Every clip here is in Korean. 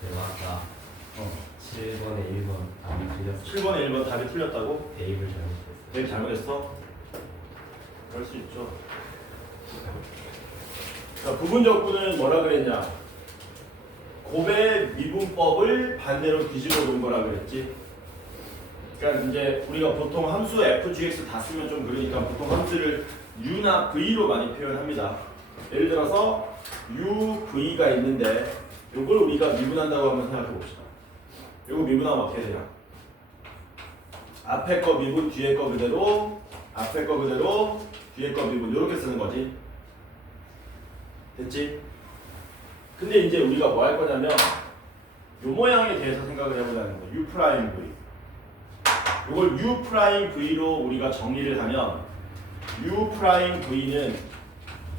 네, 맞다. 7번에 1번 답이 틀렸어. 7번에 1번 답이 틀렸다고? 대입을 잘못했어. 되게 잘못했어? 그럴 수 있죠. 자, 부분적분은 뭐라 그랬냐? 곱의 미분법을 반대로 뒤집어 놓은 거라 그랬지. 그러니까 이제 우리가 보통 함수 f, g, x 다 쓰면 좀 그러니까 보통 함수를 u나 v로 많이 표현합니다. 예를 들어서 u, v가 있는데 이걸 우리가 미분한다고 한번 생각해 봅시다. 이거 미분하면 어떻게 되냐? 앞에 거 미분, 뒤에 거 그대로, 앞에 거 그대로, 뒤에 거 미분 이렇게 쓰는 거지. 됐지? 근데 이제 우리가 뭐 할 거냐면 요 모양에 대해서 생각을 해보자는 거예요. u'v. 이걸 u'v로 우리가 정리를 하면 u'v는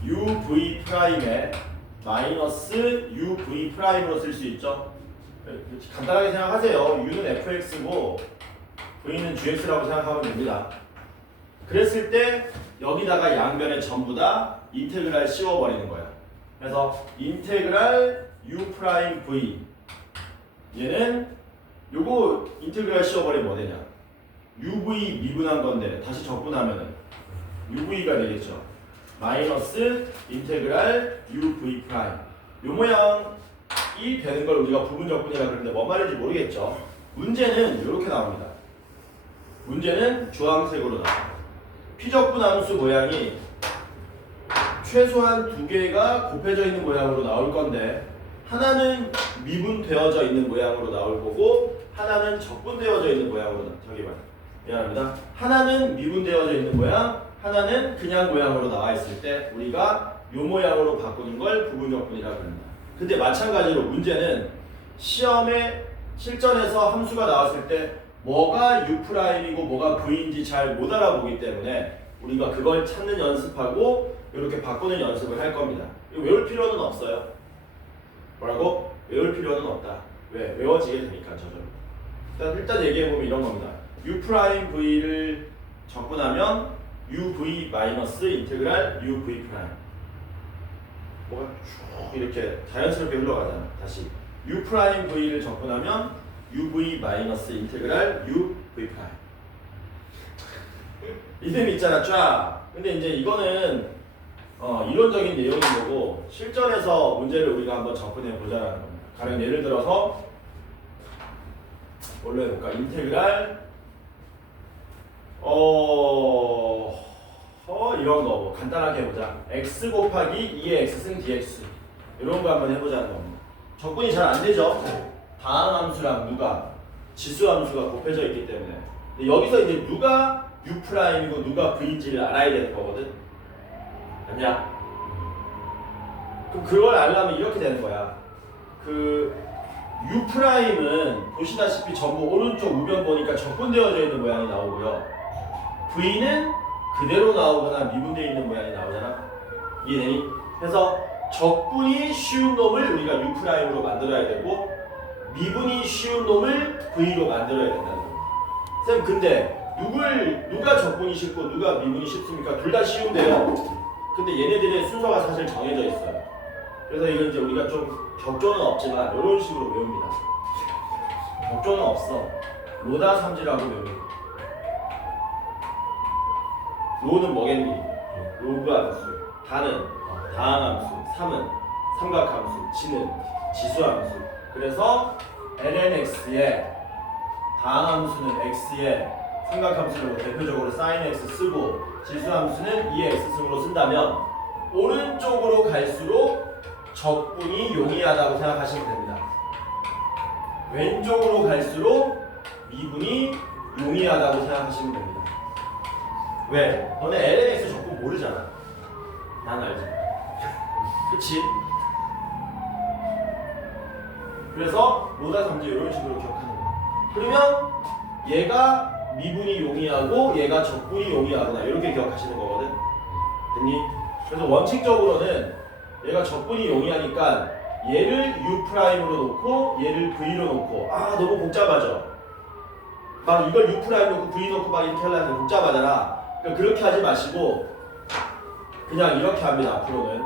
uv'에 마이너스 uv'으로 쓸 수 있죠. 간단하게 생각하세요. u는 fx고 v는 gx라고 생각하면 됩니다. 그랬을 때 여기다가 양변에 전부 다 인테그랄 씌워버리는 거예요. 그래서 인테그랄 u'v 얘는 요거 인테그랄 씌워버리면 뭐 되냐? uv 미분한 건데 다시 적분하면은 uv가 되겠죠. 마이너스 인테그랄 uv 프라임 요 모양이 되는 걸 우리가 부분적분이라 그러는데 뭔 말인지 모르겠죠. 문제는 이렇게 나옵니다. 문제는 주황색으로 나와요. 피적분 함수 모양이 최소한 두 개가 곱해져 있는 모양으로 나올 건데 하나는 미분되어져 있는 모양으로 나올 거고 하나는 적분되어져 있는 모양으로 미안합니다. 하나는 미분되어져 있는 모양, 하나는 그냥 모양으로 나와 있을 때 우리가 요 모양으로 바꾸는 걸 부분적분이라고 합니다. 근데 마찬가지로 문제는 시험에 실전에서 함수가 나왔을 때 뭐가 u'이고 뭐가 v인지 잘 못 알아보기 때문에 우리가 그걸 찾는 연습하고 이렇게 바꾸는 연습을 할 겁니다. 이거 외울 필요는 없어요. 뭐라고? 외울 필요는 없다. 왜? 외워지게 되니까 저절로. 일단 얘기해보면 이런 겁니다. u'v를 적분하면 uv 마이너스 인테그랄 uv 프라임 뭐가 쭉 이렇게 자연스럽게 흘러가잖아. 다시 u'v를 적분하면 uv 마이너스 인테그랄 uv 프라임 리듬이 있잖아 쫙. 근데 이제 이거는 이론적인 내용인 거고 실전에서 문제를 우리가 한번 접근해 보자라는 겁니다. 가령 예를 들어서 뭘로 해볼까? 인테그랄 이런 거 뭐 간단하게 해보자. x 곱하기 2의 x승 dx 이런 거 한번 해보자는 겁니다. 적분이 잘 안 되죠. 다항함수랑 누가 지수함수가 곱해져 있기 때문에. 근데 여기서 이제 누가 u'이고 누가 v인지를 알아야 되는 거거든. 아니야? 그럼 그걸 알려면 이렇게 되는 거야. 그 u'은 보시다시피 전부 오른쪽 우변 보니까 적분되어져 있는 모양이 나오고요. v는 그대로 나오거나 미분되어 있는 모양이 나오잖아. 이해되니? 그래서 적분이 쉬운 놈을 우리가 u'으로 만들어야 되고 미분이 쉬운 놈을 v로 만들어야 된다는 거야. 쌤 근데 누가 적분이 쉽고 누가 미분이 쉽습니까? 둘 다 쉬운데요. 근데 얘네들의 순서가 사실 정해져 있어요. 그래서 이건 이제 우리가 좀 격조는 없지만 이런 식으로 외웁니다. 격조는 없어. 로다 삼지라고 외웁니다. 로는 뭐겠니? 로그 함수. 다는 다항함수. 삼은 삼각함수. 지는 지수함수. 그래서 lnx에 다항함수는 x에 삼각함수를 대표적으로 sin x 쓰고 지수함수는 2의 x승으로 쓴다면 오른쪽으로 갈수록 적분이 용이하다고 생각하시면 됩니다. 왼쪽으로 갈수록 미분이 용이하다고 생각하시면 됩니다. 왜? 너네 lnx 적분 모르잖아. 난 알지. 그치? 그래서 로다 삼지 이런 식으로 기억하는 거야. 그러면 얘가 미분이 용이하고 얘가 적분이 용이하구나 이렇게 기억하시는 거거든. 됐니? 그래서 원칙적으로는 얘가 적분이 용이하니까 얘를 u'으로 놓고 얘를 v로 놓고 너무 복잡하죠. 막 이걸 u' 놓고 v 놓고 막 이렇게 하려면 복잡하잖아. 그러니까 그렇게 하지 마시고 그냥 이렇게 합니다. 앞으로는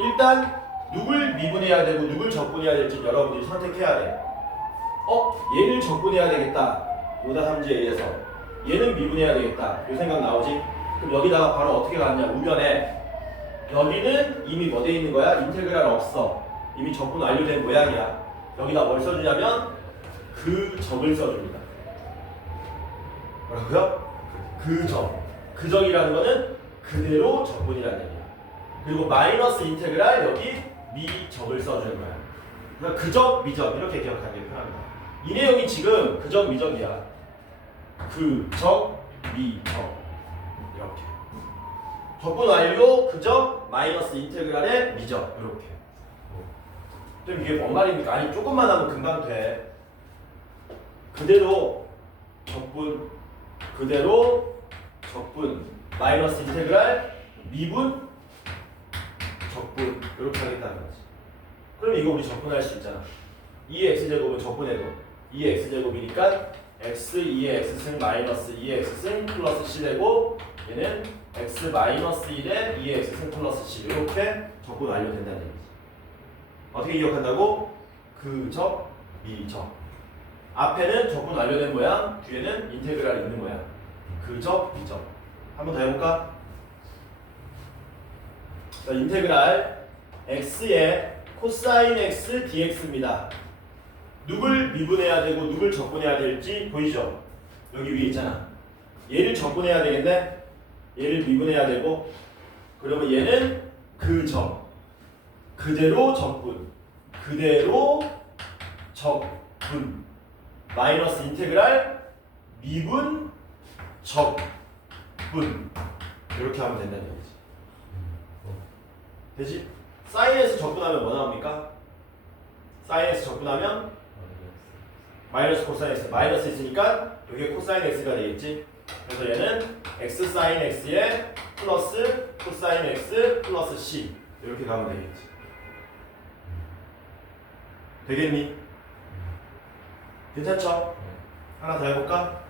일단 누굴 미분해야 되고 누굴 적분해야 될지 여러분들이 선택해야 돼. 얘를 적분해야 되겠다. 로다 3지에 의해서 얘는 미분해야 되겠다. 이 생각 나오지? 그럼 여기다가 바로 어떻게 가느냐? 우변에 여기는 이미 뭐 돼 있는 거야? 인테그랄 없어. 이미 적분 완료된 모양이야. 여기다 뭘 써주냐면 그 적을 써줍니다. 뭐라고요? 그 적. 그 적이라는 거는 그대로 적분이라는 얘기야. 그리고 마이너스 인테그랄 여기 미적을 써주는 거야. 그러니까 그적, 미적 이렇게 기억하는 게 편합니다. 이 내용이 지금 그적, 미적이야. 그적, 미적 이렇게. 적분 완료, 그적, 마이너스 인테그랄의 미적 이렇게. 좀 이게 뭔 말입니까? 아니 조금만 하면 금방 돼. 그대로 적분, 그대로 적분, 마이너스 인테그랄, 미분, 적분 이렇게 하겠다는 거지. 그럼 이거 우리 적분할 수 있잖아. 2의 x제곱은 적분해도 2의 x제곱이니까 x 2의 x승 마이너스 2의 x승 플러스 c 되고 얘는 x 마이너스 1에 2의 x승 플러스 c 이렇게 적분 완료된다는 얘기지. 어떻게 기억한다고? 그적, 미적. 앞에는 적분 완료된 모양, 뒤에는 인테그랄이 있는 모양. 그적, 미적. 한번 더 해볼까? 자, 인테그랄 x의 코사인 x dx입니다. 누굴 미분해야 되고 누굴 적분해야 될지 보이죠? 여기 위에 있잖아. 얘를 적분해야 되겠네? 얘를 미분해야 되고 그러면 얘는 그적 그대로 적분 그대로 적분 마이너스 인테그랄 미분 적분 이렇게 하면 된다는 얘기지. 되지? 사인에서 적분하면 뭐 나옵니까? 사인에서 적분하면 마이너스 코사인 x 마이너스 있으니까 여기에 코사인 x가 되겠지. 그래서 얘는 x 사인 x에 플러스 코사인 x 플러스 c 이렇게 가면 되겠지. 되겠니? 괜찮죠? 하나 더 해볼까?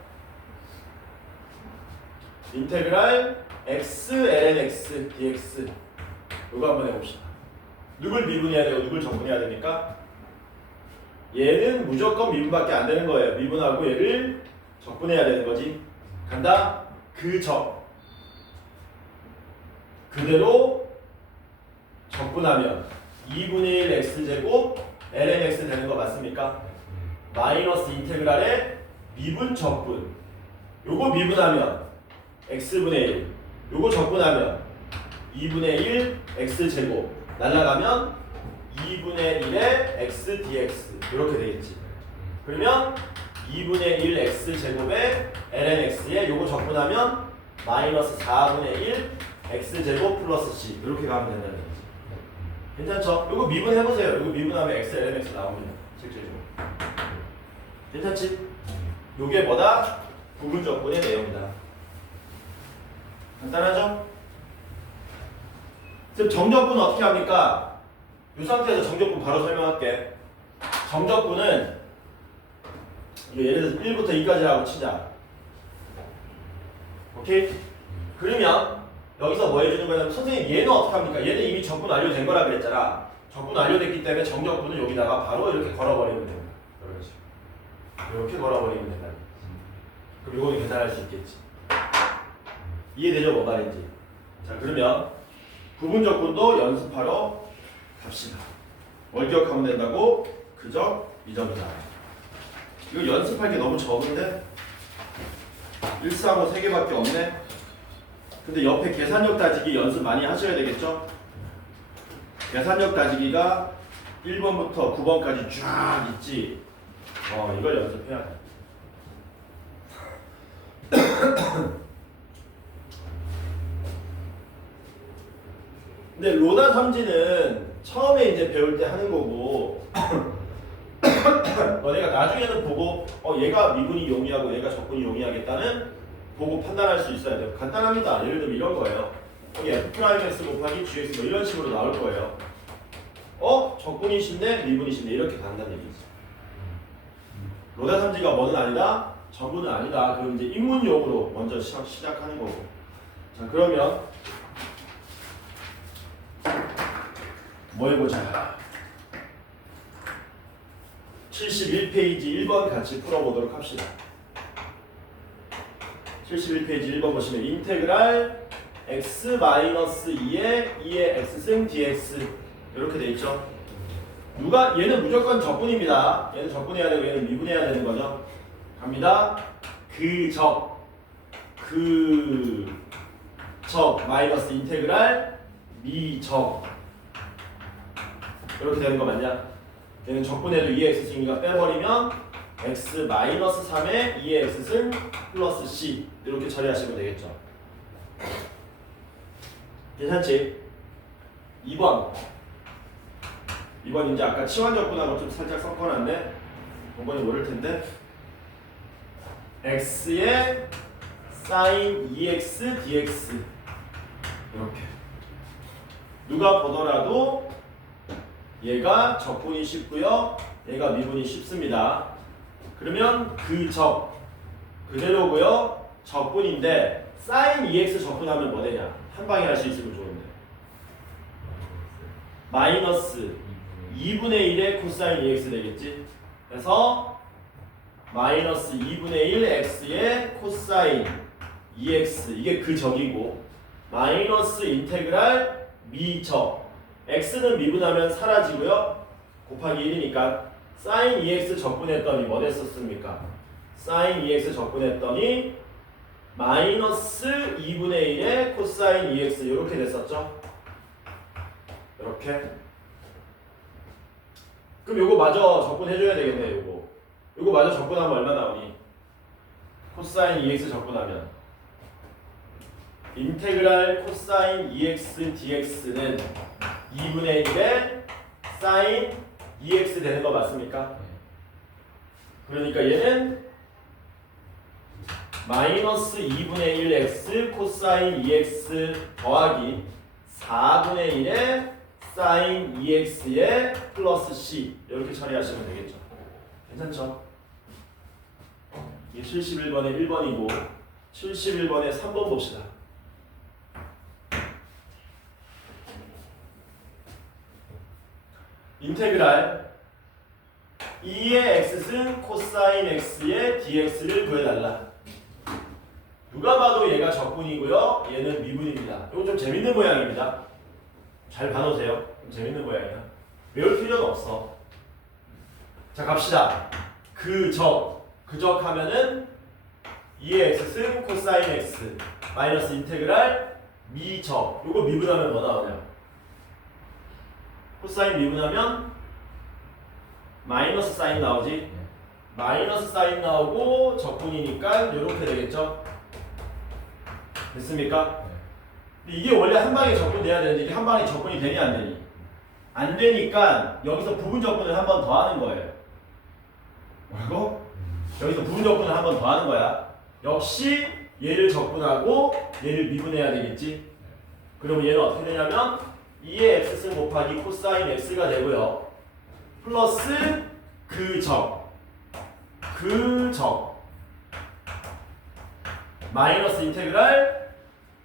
인테그랄 x ln x dx 이거 한번 해봅시다. 누굴 미분해야 되고 누굴 적분해야 됩니까? 얘는 무조건 미분밖에 안 되는 거예요. 미분하고 얘를 적분해야 되는 거지. 간다. 그적 그대로 적분하면 2분의 1 x제곱 ln x 되는 거 맞습니까? 마이너스 인테그랄의 미분 적분 요거 미분하면 x분의 1 요거 적분하면 2분의 1 x제곱 날라가면 2분의 1의 x dx 이렇게 되겠지. 그러면 2분의 1 x제곱에 ln x에 요거 적분하면 마이너스 4분의 1 x제곱 플러스 c 이렇게 가면 된다는 얘기지. 괜찮죠? 요거 미분해보세요. 요거 미분하면 x ln x 나옵니다. 실제적으로. 괜찮지? 요게 뭐다? 부분 적분의 내용이다. 간단하죠? 그럼 정적분은 어떻게 합니까? 이 상태에서 정적분 바로 설명할게. 정적분은 예를 들어서 1부터 2까지라고 치자. 오케이? 그러면 여기서 뭐 해주는 거냐면 선생님 얘는 어떻게 합니까? 얘는 이미 적분 완료된 거라 그랬잖아. 적분 완료됐기 때문에 정적분을 여기다가 바로 이렇게 걸어버리면 됩니다. 이렇게 걸어버리면 된다. 그럼 이거는 계산할 수 있겠지. 이해되죠? 뭔 말인지. 자, 그러면 부분적분도 연습하러 갑시다. 뭘 기억하면 된다고? 그적, 미적이다. 이거 연습할 게 너무 적은데? 135 3개밖에 없네? 근데 옆에 계산력 따지기 연습 많이 하셔야 되겠죠? 계산력 따지기가 1번부터 9번까지 쫙 있지? 이걸 연습해야 돼. 근데 로다 삼지는 처음에 이제 배울 때 하는 거고 너네가 나중에는 보고 얘가 미분이 용이하고 얘가 적분이 용이하겠다는 보고 판단할 수 있어야 돼요. 간단합니다. 예를 들면 이런 거예요. 여기 F'X 곱하기 GX 뭐 이런 식으로 나올 거예요. 적분이 쉽네, 미분이 쉽네 이렇게 간다는 얘기지. 로다 삼지가 뭐는 아니다, 적분은 아니다. 그럼 이제 입문용으로 먼저 시작하는 거고. 자, 그러면 뭐 해보자. 71페이지 1번 같이 풀어보도록 합시다. 71페이지 1번 보시면 인테그랄 x-2의 2의 x승 dx 이렇게 돼 있죠. 누가 얘는 무조건 적분입니다. 얘는 적분해야 되고 얘는 미분해야 되는 거죠. 갑니다. 적 마이너스 인테그랄 미적 이렇게 되는 거 맞냐? 얘는 적분해도 2의 x승이니까 빼버리면 x-3의 2의 x승 플러스 c 이렇게 처리하시면 되겠죠. 괜찮지? 2번 이제 아까 치환적분하고 좀 살짝 섞어놨네. 5번이 모를 텐데 x의 sin 2x dx 이렇게 누가 보더라도 얘가 적분이 쉽고요 얘가 미분이 쉽습니다. 그러면 그대로고요 적분인데 sin 2x 적분하면 뭐 되냐? 한 방에 할 수 있으면 좋은데 마이너스 2분의 1의 코사인 2x 되겠지? 그래서 마이너스 2분의 1 x의 코사인 2x 이게 그 적이고 마이너스 인테그랄 미적 x는 미분하면 사라지고요 곱하기 1이니까 사인 2x 적분했더니 뭐 됐었습니까? 사인 2x 적분했더니 마이너스 2분의 1의 코사인 2x 이렇게 됐었죠? 이렇게 그럼 요거 마저 적분해줘야 되겠네. 요거 마저 적분하면 얼마 나오니? 코사인 2x 적분하면 인테그랄 코사인 2x dx는 2분의 1의 사인 2x 되는 거 맞습니까? 그러니까 얘는 마이너스 2분의 1x 코사인 2x 더하기 4분의 1의 사인 2x의 플러스 c 이렇게 처리하시면 되겠죠. 괜찮죠? 이게 71번에 1번이고 71번에 3번 봅시다. 인테그랄 2의 x승 코사인 x의 dx를 구해달라. 누가 봐도 얘가 적분이고요 얘는 미분입니다. 이거 좀 재밌는 모양입니다. 잘 봐놓으세요. 좀 재밌는 모양이야. 외울 필요는 없어. 자 갑시다. 그적 하면은 2의 x승 코사인 x 마이너스 인테그랄 미적 요거 미분하면 뭐 나오냐? 코사인 미분하면 마이너스 사인 나오지? 마이너스 사인 나오고 적분이니까 이렇게 되겠죠? 됐습니까? 근데 이게 원래 한 방에 적분돼야 되는데 이게 한 방에 적분이 되니 안 되니? 안 되니까 여기서 부분 적분을 한 번 더 하는 거예요. 뭐라고? 여기서 부분 적분을 한 번 더 하는 거야. 역시 얘를 적분하고 얘를 미분해야 되겠지? 그러면 얘는 어떻게 되냐면 2의 x승 곱하기 코사인 x가 되고요. 플러스 그적 마이너스 인테그랄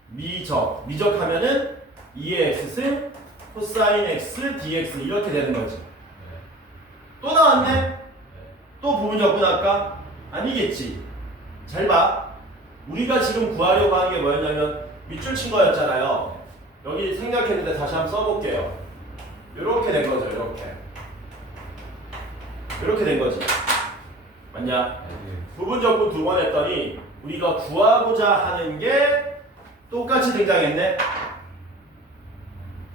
미적하면은 2의 x승 코사인 x dx 이렇게 되는 거지. 또 나왔네? 또 부분 적분할까? 아니겠지. 잘 봐. 우리가 지금 구하려고 하는 게 뭐였냐면 밑줄 친 거였잖아요. 여기 생각했는데 다시 한번 써볼게요. 이렇게 된 거죠. 이렇게 된 거지. 맞냐? 부분 적분 두 번 했더니 우리가 구하고자 하는 게 똑같이 등장했네.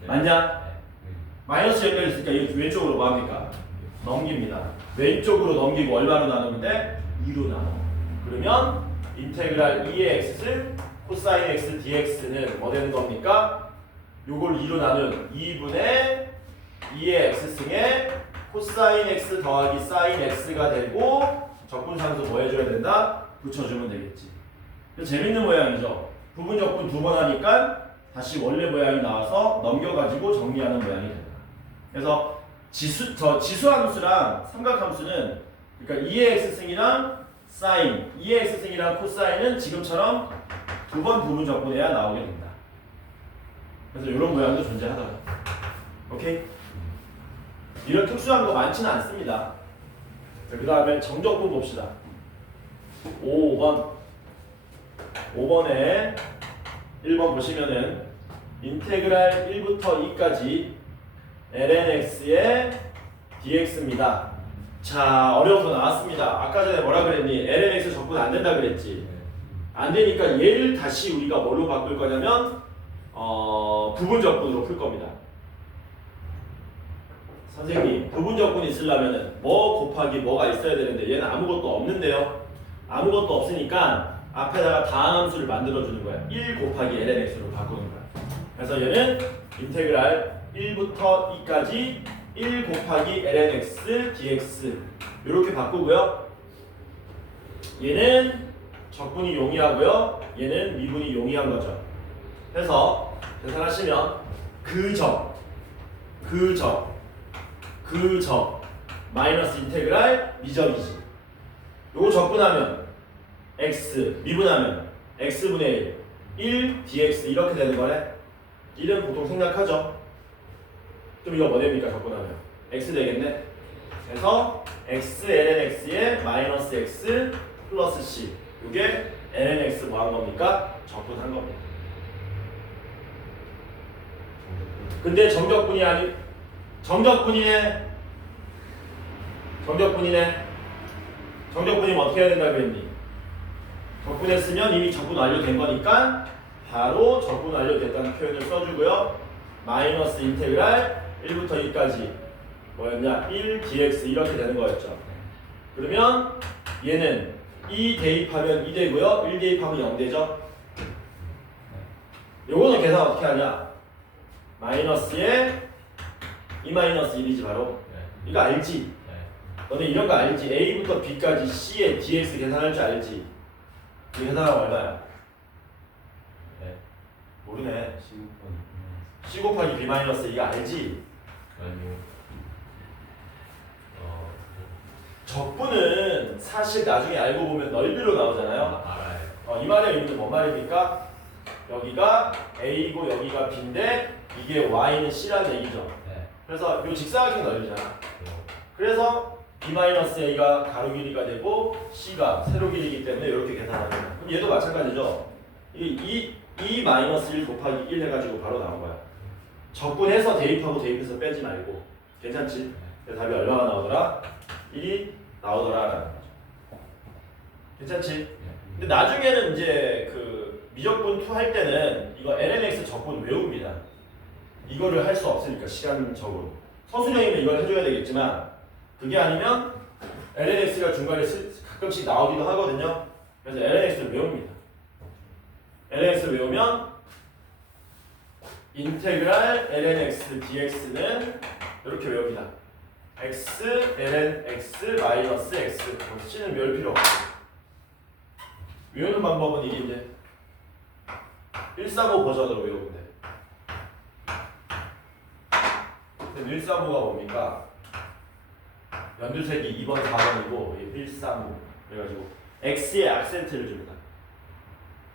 맞냐? 마이너스 연결 있으니까 이 왼쪽으로 뭐 합니까? 넘깁니다. 왼쪽으로 넘기고 얼마로 나누는데? 2로 나눠. 그러면 인테그랄 2의 x승 코사인 x dx는 뭐 되는 겁니까? 요걸 2로 나눈 2분의 2의 x승의 코사인 x 더하기 사인 x가 되고 적분상수 뭐 해줘야 된다? 붙여주면 되겠지. 재밌는 모양이죠. 부분 적분 두 번 하니까 다시 원래 모양이 나와서 넘겨가지고 정리하는 모양이 된다. 그래서 지수함수랑 삼각함수는 그러니까 2의 x승이랑 사인, 2의 x승이랑 코사인은 지금처럼 두 번 부분 적분해야 나오게 된다. 그래서 이런 모양도 존재하더라. 오케이? 이런 특수한 거 많지는 않습니다. 그 다음에 정적분 봅시다. 5번 5번에 1번 보시면은 인테그랄 1부터 2까지 lnx의 dx입니다. 자, 어려운 거 나왔습니다. 아까 전에 뭐라 그랬니? lnx 적분 안 된다 그랬지. 안 되니까 얘를 다시 우리가 뭘로 바꿀 거냐면 부분 적분으로 풀 겁니다. 선생님, 부분 적분이 있으려면은 뭐 곱하기 뭐가 있어야 되는데 얘는 아무것도 없는데요. 아무것도 없으니까 앞에다가 다항함수를 만들어주는 거야. 1 곱하기 lnx로 바꾸는 거야. 그래서 얘는 인테그랄 1부터 2까지 1 곱하기 lnx dx 이렇게 바꾸고요. 얘는 적분이 용이하고요. 얘는 미분이 용이한 거죠. 그래서 계산하시면 그적 마이너스 인테그랄 미적이지. 요거 적분하면 x, 미분하면 x분의 1 dx 이렇게 되는 거네. 1은 보통 생략하죠. 그럼 이거 뭐 됩니까? 적분하면 x 되겠네. 그래서 x lnx의 마이너스 x 플러스 c 이게 lnx 뭐 한 겁니까? 적분한 겁니다. 근데 정적분이 아니 정적분이네. 정적분이면 어떻게 해야 된다 그랬니? 적분했으면 이미 적분 완료된 거니까 바로 적분 완료됐다는 표현을 써주고요. 마이너스 인테그랄 1부터 2까지 뭐였냐? 1 dx 이렇게 되는 거였죠. 그러면 얘는 2 대입하면 2 되고요. 1 대입하면 0 되죠. 요거는 계산 어떻게 하냐? 마이너스에 2 마이너스 1이지 바로. 이거 알지? 너네 이런 거 알지? A부터 B까지 C의 dx 계산할 줄 알지? 이 계산하면 얼마야? 네. 모르네. 15번. C 곱하기 B 마이너스 이거 알지? 아니요. 적분은 사실 나중에 알고 보면 넓이로 나오잖아요. 알아요. 이 말의 의미는 뭔 말입니까? 여기가 A고 여기가 B인데 이게 Y는 C라는 얘기죠. 네. 그래서 이 직사각형 넓이잖아. 그래서 B-A가 가로 길이가 되고 C가 세로 길이기 때문에 이렇게 계산합니다. 그럼 얘도 마찬가지죠. 이 2-1 곱하기 1 해가지고 바로 나온 거야. 적분해서 대입하고 대입해서 빼지 말고. 괜찮지? 그래서 답이 얼마가 나오더라? 1이 나오더라 라는 거죠. 괜찮지? 근데 나중에는 이제 그 미적분 2 할 때는 이거 lnx 적분 외웁니다. 이거를 할 수 없으니까 시간적으로. 서술형이면 이걸 해줘야 되겠지만 그게 아니면 lnx가 중간에 가끔씩 나오기도 하거든요. 그래서 lnx를 외웁니다. lnx를 외우면 인테그랄 lnx dx는 이렇게 외웁니다. x ln x 마이너스 x c는 외울 필요 없고 외우는 방법은 이게 이제 135 버전으로 외우면 돼. 근데 135가 뭡니까? 연두색이 2번 4번이고 135 그래가지고 x에 악센트를 줍니다.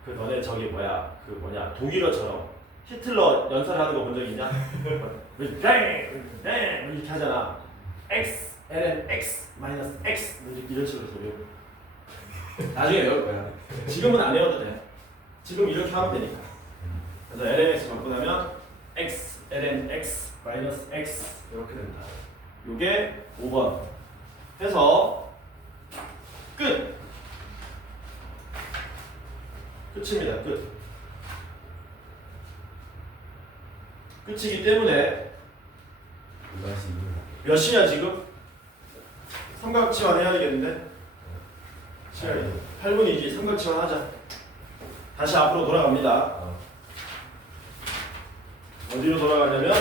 그 너네 저기 뭐야 그 뭐냐 독일어처럼 히틀러 연설하는 거 본 적 있냐? 땡 이렇게 하잖아. x ln x 마이너스 x 이런 식으로 외우고 나중에 외울 거야. 지금은 안 외워도 돼. 지금 이렇게 하면 되니까. 그래서 lnx 바꾸면 x ln x 마이너스 x 이렇게 됩니다. 요게 5번 해서 끝. 끝입니다. 끝이기 때문에 몇 시냐 지금? 삼각지환 해야 되겠는데? 시간이 8분이지. 삼각지환 하자. 다시 앞으로 돌아갑니다. 어디로 돌아가냐면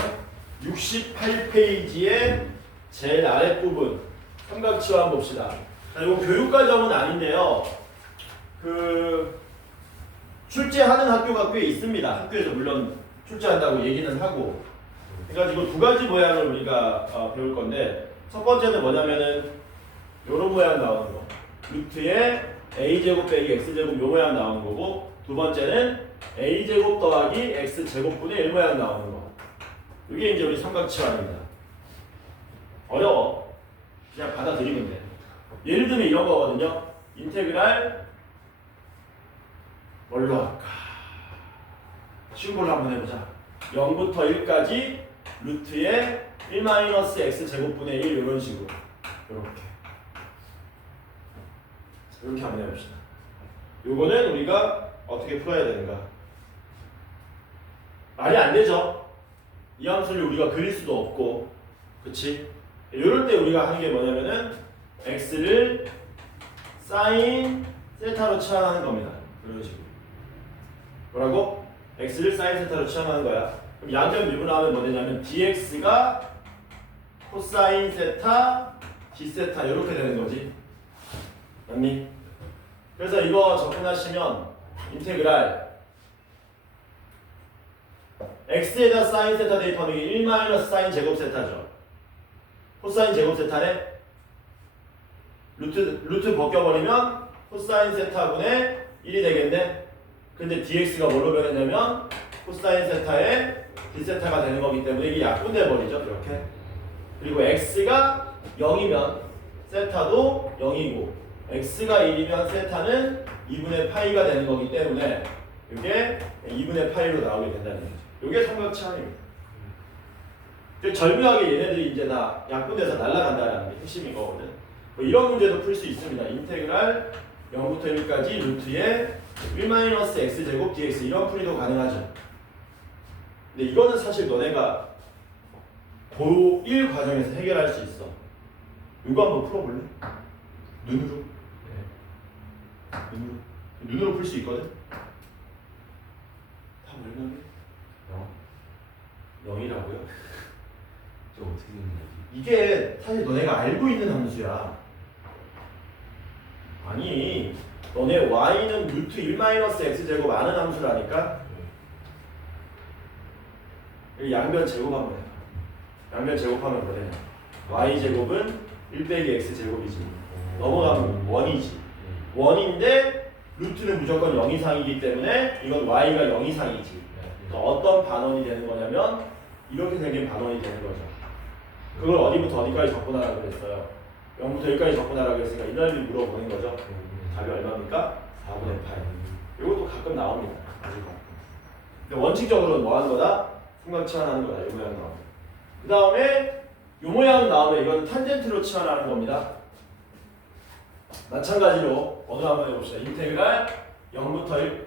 68페이지의 제일 아랫부분 삼각지환 봅시다. 자, 이거 교육과정은 아닌데요. 그 출제하는 학교가 꽤 있습니다. 학교에서 물론 출제한다고 얘기는 하고. 그래가지고 두 가지 모양을 우리가 배울 건데 첫 번째는 뭐냐면은 요런 모양 나오는 거. 루트에 a제곱 빼기 x제곱 요 모양 나오는 거고 두 번째는 a제곱 더하기 x제곱분의 1 모양 나오는 거. 이게 이제 우리 삼각지환입니다. 어려워. 그냥 받아들이면 돼. 예를 들면 이런 거거든요. 인테그랄 뭘로 할까? 쉬운 걸로 한번 해보자. 0부터 1까지 루트의 1-x 제곱분의 1 이런 식으로 이렇게 한번 해봅시다. 요거는 우리가 어떻게 풀어야 되는가? 말이 안 되죠. 이 함수를 우리가 그릴 수도 없고, 그치? 이럴 때 우리가 하는 게 뭐냐면은 x를 사인 세타로 치환하는 겁니다. 이런 식으로. 뭐라고? x를 사인 세타로 치환하는 거야. 그럼 양변 미분하면 뭐 되냐면 dx가 코사인 세타 d 세타 이렇게 되는 거지. 맞니? 그래서 이거 접근하시면 인테그랄 x에다 사인 세타 대입하면 이게 1 사인 제곱 세타죠. 코사인 제곱 세타네. 루트 벗겨버리면 코사인 세타분의 1이 되겠네. 근데 dx가 뭘로 변했냐면 코사인 세타의 d세타가 되는 거기 때문에 이게 약분돼 버리죠. 이렇게. 그리고 x가 0이면 세타도 0이고 x가 1이면 세타는 2분의 파이가 되는 거기 때문에 이게 2분의 파이로 나오게 된다는 거죠. 이게 삼각치환입니다. 절묘하게 얘네들이 이제 다 약분돼서 날아간다는 게 핵심인 거거든. 뭐 이런 문제도 풀 수 있습니다. 인테그랄 0부터 1까지 루트의 1 - x제곱 dx 이런 풀이도 가능하죠. 근데 이거는 사실 너네가 고1 과정에서 해결할 수 있어. 이거 한번 풀어볼래? 눈으로? 눈으로 풀 수 있거든? 다 얼마네? 0이라고요? 저 어떻게 되는 거지? 이게 사실 너네가 알고 있는 함수야. 아니, 너네 y는 루트 1 - x제곱 아는 함수라니까? 양변 제곱하면 돼. 양변 제곱하면 뭐 되냐? y제곱은 1 빼기 x제곱이지. 넘어가면 1이지. 1인데 루트는 무조건 0 이상이기 때문에 이건 y가 0 이상이지. 그러니까 어떤 반원이 되는 거냐면 이렇게 생긴 반원이 되는 거죠. 그걸 어디부터 어디까지 접근하라고 그랬어요? 0부터 1까지 접근하라고 했으니까 이 넓이 물어보는 거죠. 답이 얼마입니까? 4분의 8. 이것도 가끔 나옵니다. 아주 가끔. 근데 원칙적으로는 뭐 하는 거다? 삼각치환하는 거다. 이 모양 나오면. 그 다음에 이 모양 나오면 이건 탄젠트로 치환하는 겁니다. 마찬가지로 어느 한번 해봅시다. 인테그랄 0부터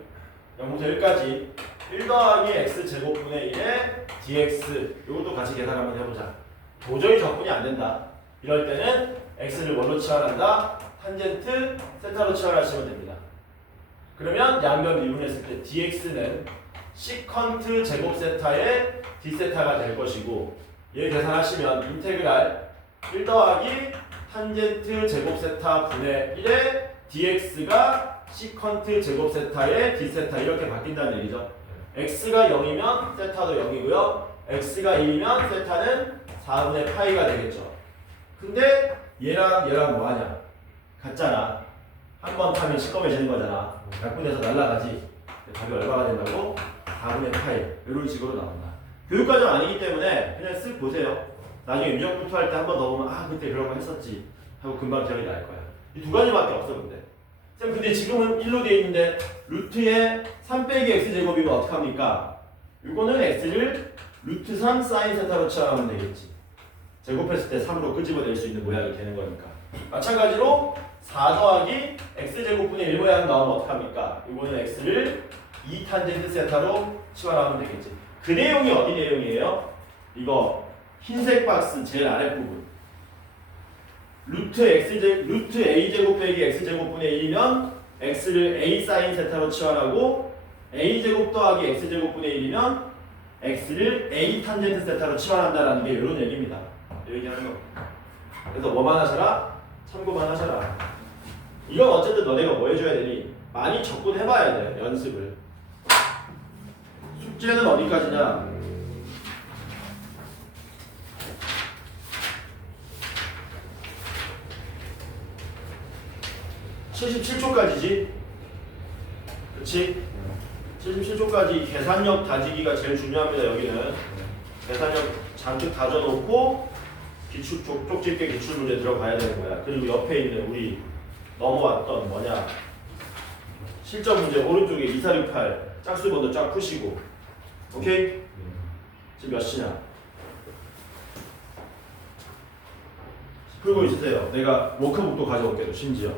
1까지 1 더하기 x제곱분의 1의 dx 이것도 같이 계산 한번 해보자. 도저히 접근이 안 된다. 이럴 때는 x를 뭘로 치환한다? 탄젠트 세타로 치환하시면 됩니다. 그러면 양변 미분했을 때 dx는 시컨트 제곱 세타의 d세타가 될 것이고 얘 계산하시면 인테그랄 1 더하기 탄젠트 제곱 세타 분의 1의 dx가 시컨트 제곱 세타의 d세타 이렇게 바뀐다는 얘기죠. x가 0이면 세타도 0이고요. x가 1이면 세타는 4분의 파이가 되겠죠. 근데 얘랑 뭐하냐? 같잖아. 한 번 타면 시꺼매지는 거잖아. 약분해서 날아가지. 답이 얼마가 된다고? 4분의 파이 이런 식으로 나온다. 교육과정 아니기 때문에 그냥 쓱 보세요. 나중에 미적분투 할 때 한 번 더 보면 아 그때 그런 거 했었지 하고 금방 기억이 날 거야. 이 두 가지밖에 없어 근데. 쌤 근데 지금은 1로 되어 있는데 루트에 3 빼기 x제곱이면 어떡합니까? 이거는 x를 루트 3 사인 세타로 치환하면 되겠지. 제곱했을 때 3으로 끄집어낼 수 있는 모양이 되는 거니까. 마찬가지로 4 더하기 x제곱분의 1 모양 나오면 어떡합니까? 이거는 x를 2 탄젠트 세타로 치환하면 되겠지. 그 내용이 어디 내용이에요? 이거 흰색 박스 제일 아랫부분. 루트 a제곱 빼기 x제곱분의 1이면 x를 a 사인 세타로 치환하고 a제곱 더하기 x제곱분의 1이면 x를 a 탄젠트 세타로 치환한다라는 게 이런 얘기입니다. 이 얘기하는 거. 그래서 뭐만 하셔라? 참고만 하셔라. 이건 어쨌든 너네가 뭐 해줘야 되니? 많이 접근해봐야 돼. 연습을. 숙제는 어디까지냐? 77초까지지? 그치? 77초까지 계산력 다지기가 제일 중요합니다. 여기는 계산력 잔뜩 다져놓고 기출 쪽집게 기출 문제 들어가야 되는 거야. 그리고 옆에 있는 우리 넘어왔던 뭐냐 실전 문제 오른쪽에 2468 짝수번호 쫙 푸시고 오케이? 지금 몇 시냐? 풀고 있으세요. 내가 워크북도 가져올게요. 심지어